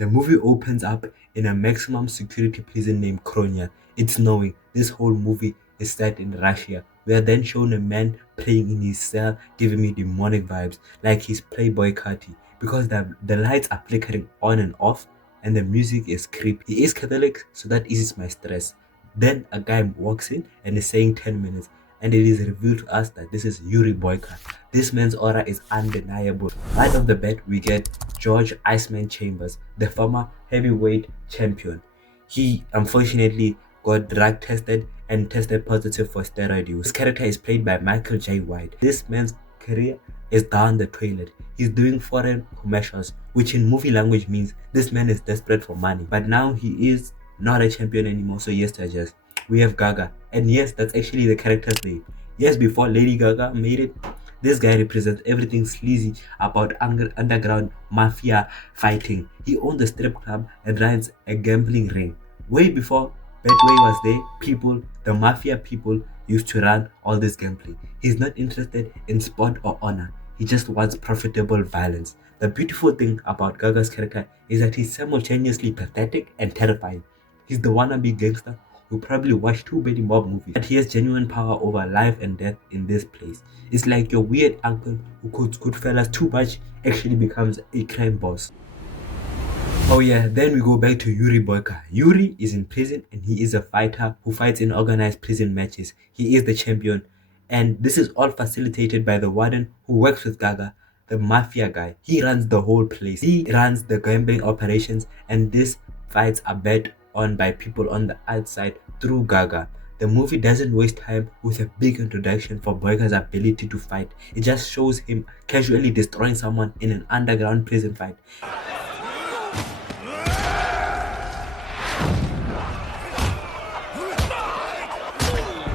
The movie opens up in a maximum security prison named Kronia. It's snowing. This whole movie is set in Russia. We are then shown a man praying in his cell, giving me demonic vibes, like he's Playboy Carti, because the lights are flickering on and off, and the music is creepy. He is Catholic, so that eases my stress. Then a guy walks in and is saying 10 minutes, and it is revealed to us that this is Yuri Boyka. This man's aura is undeniable. Right off the bat, we get George Iceman Chambers, the former heavyweight champion. He unfortunately got drug tested and tested positive for steroid use. His character is played by Michael J. White. This man's career is down the toilet. He's doing foreign commercials, which in movie language means this man is desperate for money. But now he is not a champion anymore, so he has to adjust. We have Gaga, and yes, that's actually the character's name. Yes, before Lady Gaga made it, this guy represents everything sleazy about underground mafia fighting. He owns a strip club and runs a gambling ring. Way before Betway was there, the mafia people, used to run all this gambling. He's not interested in sport or honor. He just wants profitable violence. The beautiful thing about Gaga's character is that he's simultaneously pathetic and terrifying. He's the wannabe gangster who probably watched too many mob movies, but he has genuine power over life and death in this place. It's like your weird uncle who could Goodfellas too much actually becomes a crime boss. Oh yeah, then we go back to Yuri Boyka. Yuri is in prison and he is a fighter who fights in organized prison matches. He is the champion, and this is all facilitated by the warden who works with Gaga, the mafia guy. He runs the whole place. He runs the gambling operations, and these fights are bet on by people on the outside through Gaga. The movie doesn't waste time with a big introduction for Boyka's ability to fight. It just shows him casually destroying someone in an underground prison fight.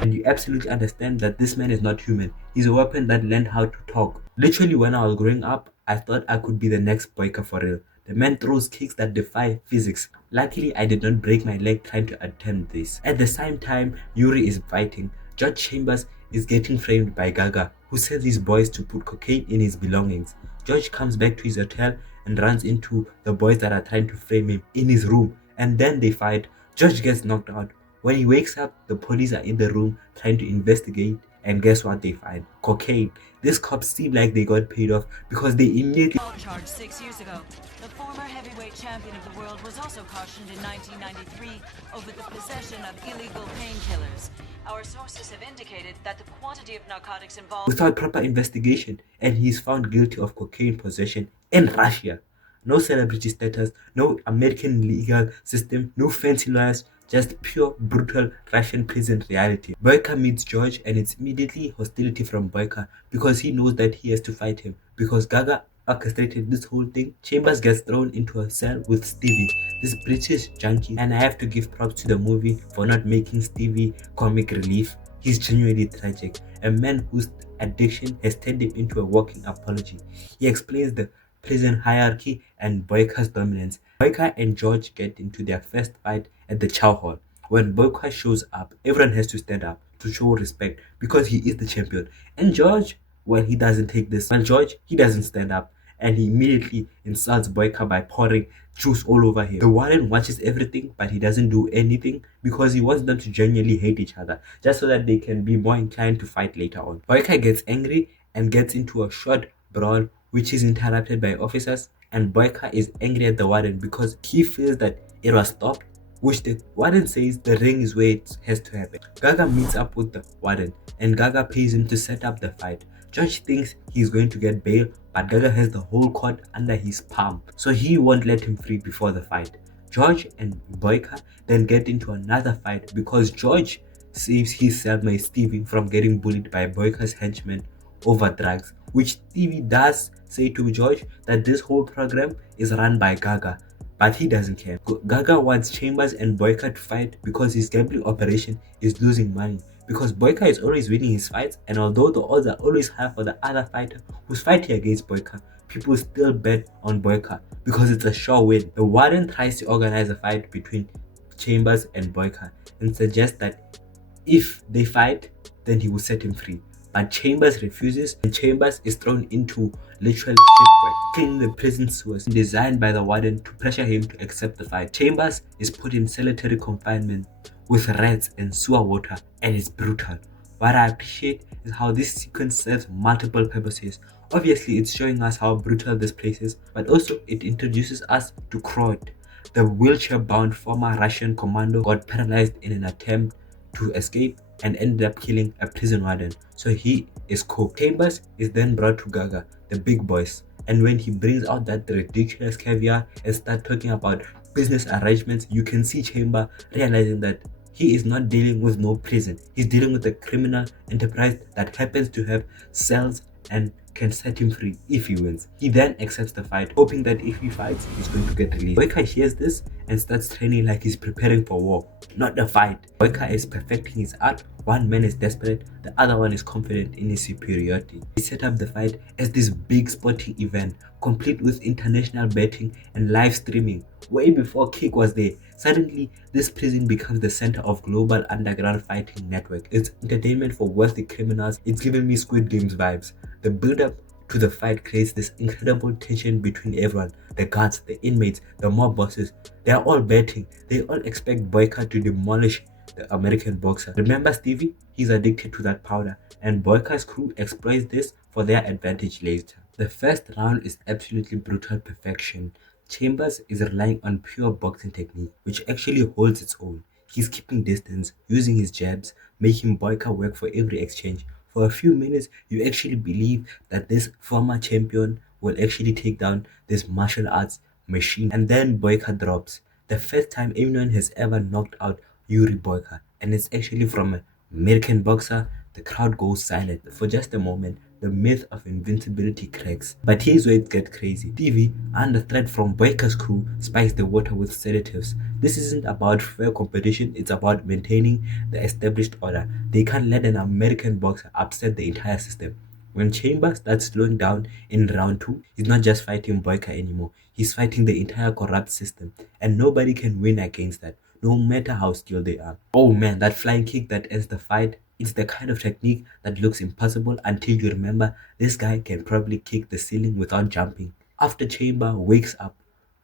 And you absolutely understand that this man is not human. He's a weapon that learned how to talk. Literally, when I was growing up, I thought I could be the next Boyka for real. The man throws kicks that defy physics. Luckily, I did not break my leg trying to attempt this. At the same time Yuri is fighting, George Chambers is getting framed by Gaga, who sends his boys to put cocaine in his belongings. George comes back to his hotel and runs into the boys that are trying to frame him in his room, and then they fight. George gets knocked out. When he wakes up, the police are in the room trying to investigate, and guess what they find? Cocaine. These cops seem like they got paid off because they immediately Charged 6 years ago. The former heavyweight champion of the world was also cautioned in 1993 over the possession of illegal painkillers. Our sources have indicated that the quantity of narcotics involved without proper investigation, and he is found guilty of cocaine possession in Russia. No celebrity status, no American legal system, no fancy lawyers, just pure brutal Russian prison reality. Boyka meets George and it's immediately hostility from Boyka because he knows that he has to fight him. Because Gaga orchestrated this whole thing, Chambers gets thrown into a cell with Stevie, this British junkie, and I have to give props to the movie for not making Stevie comic relief. He's genuinely tragic, a man whose addiction has turned him into a walking apology. He explains the prison hierarchy and Boyka's dominance. Boyka and George get into their first fight at the Chow Hall. When Boyka shows up, everyone has to stand up to show respect because he is the champion. And George, well, he doesn't take this. Well, George, he doesn't stand up and he immediately insults Boyka by pouring juice all over him. The warden watches everything, but he doesn't do anything because he wants them to genuinely hate each other, just so that they can be more inclined to fight later on. Boyka gets angry and gets into a short brawl, which is interrupted by officers, and Boyka is angry at the warden because he feels that it was stopped, which the warden says the ring is where it has to happen. Gaga meets up with the warden and Gaga pays him to set up the fight. George thinks he's going to get bail, but Gaga has the whole court under his palm, so he won't let him free before the fight. George and Boyka then get into another fight because George saves his cellmate Stevie from getting bullied by Boyka's henchmen over drugs, which Stevie does say to George that this whole program is run by Gaga, but he doesn't care. Gaga wants Chambers and Boyka to fight because his gambling operation is losing money, because Boyka is always winning his fights, and although the odds are always high for the other fighter who's fighting against Boyka, people still bet on Boyka because it's a sure win. The warden tries to organize a fight between Chambers and Boyka and suggests that if they fight, then he will set him free. But Chambers refuses, and Chambers is thrown into literal shipwreck, cleaning the prison sewers designed by the warden to pressure him to accept the fight. Chambers is put in solitary confinement with rats and sewer water, and it's brutal. What I appreciate is how this sequence serves multiple purposes. Obviously, it's showing us how brutal this place is, but also it introduces us to Krot. The wheelchair-bound former Russian commando got paralyzed in an attempt to escape and ended up killing a prison warden. So he is cooked. Chambers is then brought to Gaga, the big boss, and when he brings out that ridiculous caviar and start talking about business arrangements, you can see Chamber realizing that he is not dealing with no prison. He's dealing with a criminal enterprise that happens to have cells and can set him free if he wins. He then accepts the fight, hoping that if he fights, he's going to get released. Boyka hears this and starts training like he's preparing for war, not a fight. Boyka is perfecting his art. One man is desperate, the other one is confident in his superiority. He set up the fight as this big sporting event, complete with international betting and live streaming. Way before Kick was there, suddenly this prison becomes the center of global underground fighting network. It's entertainment for wealthy criminals. It's giving me Squid Games vibes. The build-up to the fight creates this incredible tension between everyone. The guards, the inmates, the mob bosses, they are all betting. They all expect Boyka to demolish the American boxer. Remember Stevie? He's addicted to that powder, and Boyka's crew exploits this for their advantage later. The first round is absolutely brutal perfection. Chambers is relying on pure boxing technique, which actually holds its own. He's keeping distance, using his jabs, making Boyka work for every exchange. For a few minutes, you actually believe that this former champion will actually take down this martial arts machine. And then Boyka drops. The first time anyone has ever knocked out Yuri Boyka, and it's actually from an American boxer. The crowd goes silent for just a moment. The myth of invincibility cracks. But here's where it gets crazy. TV, under threat from Boyka's crew, spikes the water with sedatives. This isn't about fair competition, it's about maintaining the established order. They can't let an American boxer upset the entire system. When Chambers starts slowing down in round 2, he's not just fighting Boyka anymore. He's fighting the entire corrupt system. And nobody can win against that, no matter how skilled they are. Oh man, that flying kick that ends the fight, it's the kind of technique that looks impossible until you remember this guy can probably kick the ceiling without jumping. After Chamber wakes up,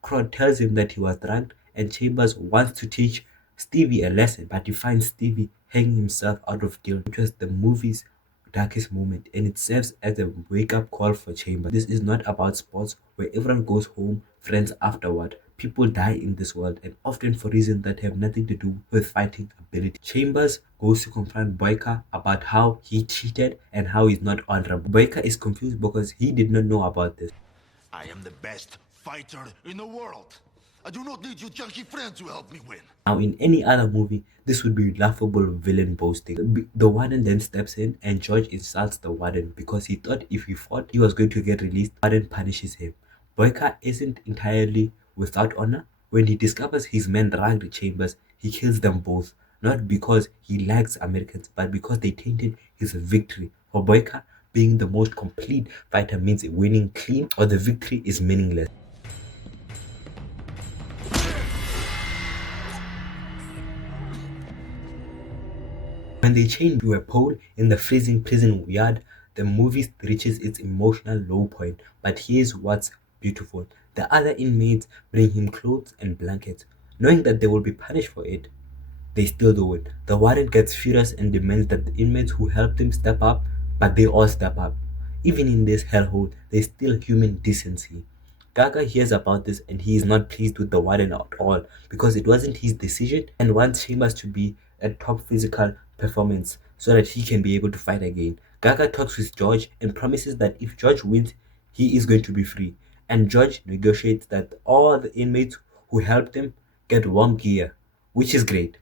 Crowd tells him that he was drugged and Chambers wants to teach Stevie a lesson, but he finds Stevie hanging himself out of guilt, which was the movie's darkest moment, and it serves as a wake-up call for Chambers. This is not about sports where everyone goes home friends afterward. People die in this world, and often for reasons that have nothing to do with fighting ability. Chambers goes to confront Boyka about how he cheated and how he's not honorable. Boyka is confused because he did not know about this. I am the best fighter in the world. I do not need you junkie friends to help me win. Now, in any other movie, this would be laughable villain boasting. The warden then steps in and George insults the warden because he thought if he fought, he was going to get released. The warden punishes him. Boyka isn't entirely without honor. When he discovers his men drugged Chambers, he kills them both. Not because he likes Americans, but because they tainted his victory. For Boyka, being the most complete fighter means winning clean or the victory is meaningless. When they chain to a pole in the freezing prison yard, the movie reaches its emotional low point. But here's what's beautiful. The other inmates bring him clothes and blankets. Knowing that they will be punished for it, they still do it. The warden gets furious and demands that the inmates who helped him step up, but they all step up. Even in this hellhole, there's still human decency. Gaga hears about this and he is not pleased with the warden at all because it wasn't his decision and wants Chambers to be at top physical performance so that he can be able to fight again. Gaga talks with George and promises that if George wins, he is going to be free. And George negotiates that all the inmates who helped him get warm gear, which is great.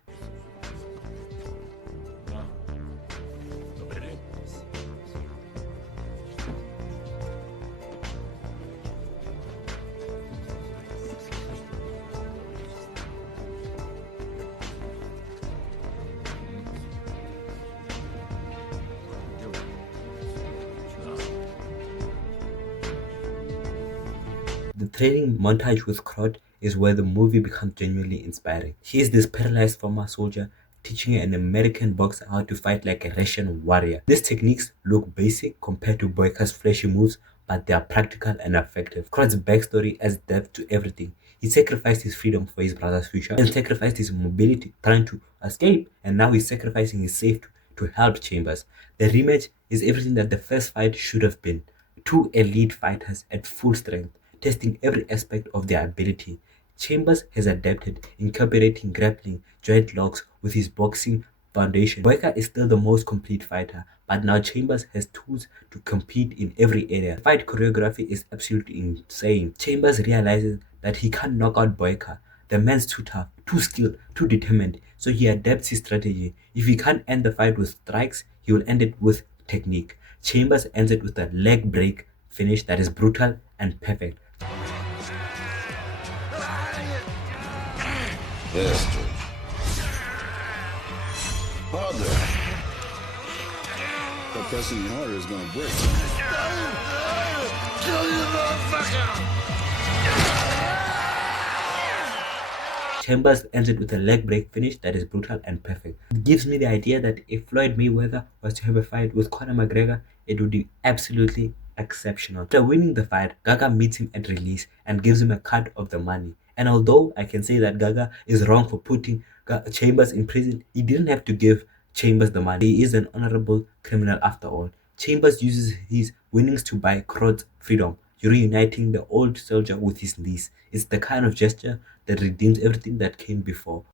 The training montage with Crot is where the movie becomes genuinely inspiring. He is this paralyzed former soldier teaching an American boxer how to fight like a Russian warrior. These techniques look basic compared to Boyka's flashy moves, but they are practical and effective. Kron's backstory adds depth to everything. He sacrificed his freedom for his brother's future and sacrificed his mobility trying to escape, and now he's sacrificing his safety to help Chambers. The rematch is everything that the first fight should have been. Two elite fighters at full strength, testing every aspect of their ability. Chambers has adapted, incorporating grappling, joint locks with his boxing foundation. Boyka is still the most complete fighter, but now Chambers has tools to compete in every area. The fight choreography is absolutely insane. Chambers realizes that he can't knock out Boyka. The man's too tough, too skilled, too determined, so he adapts his strategy. If he can't end the fight with strikes, he will end it with technique. Chambers ends it with a leg break finish that is brutal and perfect. Yes, George. Harder. But pressing you harder is gonna break. Kill you, motherfucker! Chambers ends it with a leg break finish that is brutal and perfect. It gives me the idea that if Floyd Mayweather was to have a fight with Conor McGregor, it would be absolutely exceptional. After winning the fight, Gaga meets him at release and gives him a cut of the money. And although I can say that Gaga is wrong for putting Chambers in prison, he didn't have to give Chambers the money. He is an honorable criminal after all. Chambers uses his winnings to buy Kron's freedom, reuniting the old soldier with his niece. It's the kind of gesture that redeems everything that came before.